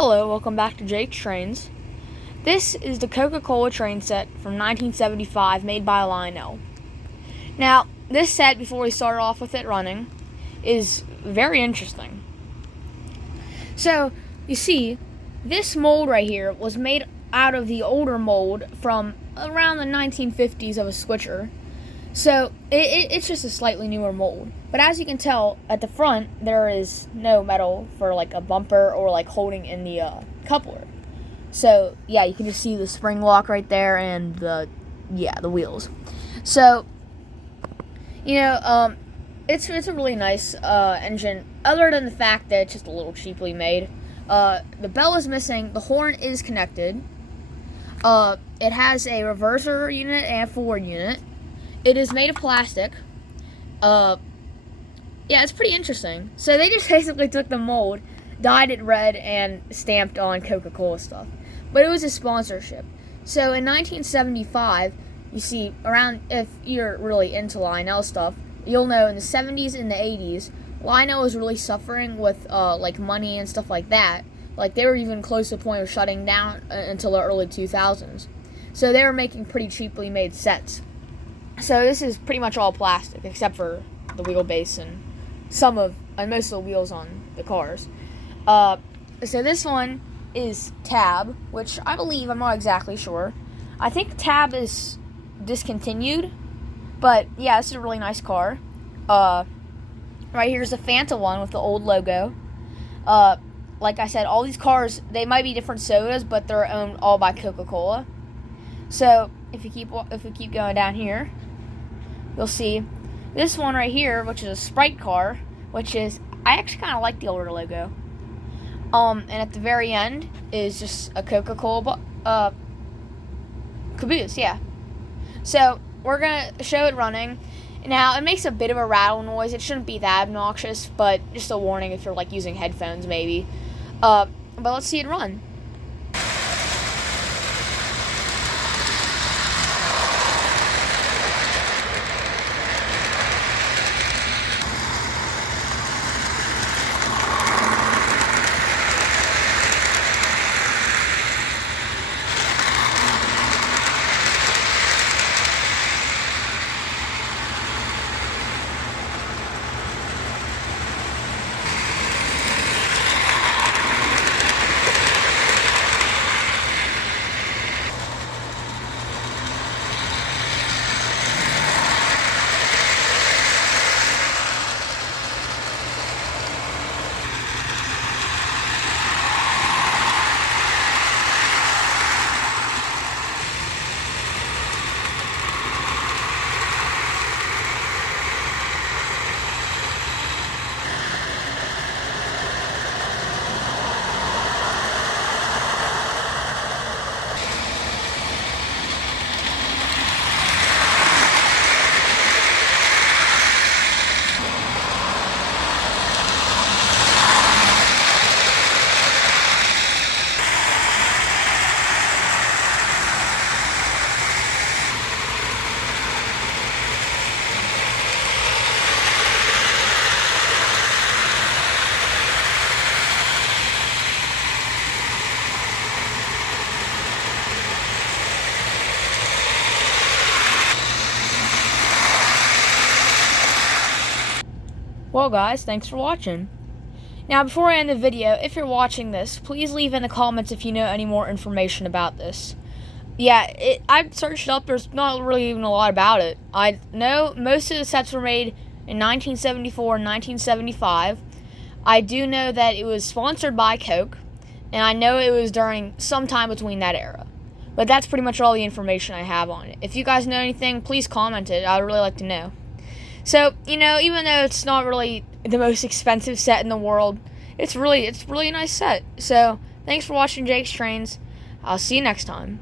Hello, welcome back to Jake's Trains. This is the Coca-Cola train set from 1975 made by Lionel. Now, this set, before we start off with it running, is very interesting. So, you see, this mold right here was made out of the older mold from around the 1950s of a switcher. So, it's just a slightly newer mold. But as you can tell, at the front, there is no metal for like a bumper or like holding in the coupler. So, yeah, you can just see the spring lock right there and the wheels. So, it's a really nice engine, other than the fact that it's just a little cheaply made. The bell is missing. The horn is connected. It has a reverser unit and a forward unit. It is made of plastic. Yeah, it's pretty interesting. So they just basically took the mold, dyed it red, and stamped on Coca-Cola stuff. But it was a sponsorship. So in 1975, you see, around, if you're really into Lionel stuff, you'll know in the 70s and the 80s, Lionel was really suffering with like money and stuff like that. Like they were even close to the point of shutting down until the early 2000s. So they were making pretty cheaply made sets. So this is pretty much all plastic, except for the wheelbase and most of the wheels on the cars. So this one is Tab, which I believe, I'm not exactly sure. I think Tab is discontinued, but yeah, this is a really nice car. Right here's the Fanta one with the old logo. Like I said, all these cars, they might be different sodas, but they're owned all by Coca-Cola. So if we keep going down here, you'll see this one right here, which is a Sprite car, which is, I actually kind of like the older logo. And at the very end is just a Coca-Cola caboose, yeah. So we're gonna show it running. Now it makes a bit of a rattle noise. It shouldn't be that obnoxious, but just a warning if you're like using headphones, maybe. But let's see it run. Well guys, thanks for watching. Now before I end the video, if you're watching this, please leave in the comments if you know any more information about this. Yeah, I searched it up, there's not really even a lot about it. I know most of the sets were made in 1974 and 1975. I do know that it was sponsored by Coke, and I know it was during some time between that era. But that's pretty much all the information I have on it. If you guys know anything, please comment it. I'd really like to know. So, even though it's not really the most expensive set in the world, it's really a nice set. So, thanks for watching Jake's Trains. I'll see you next time.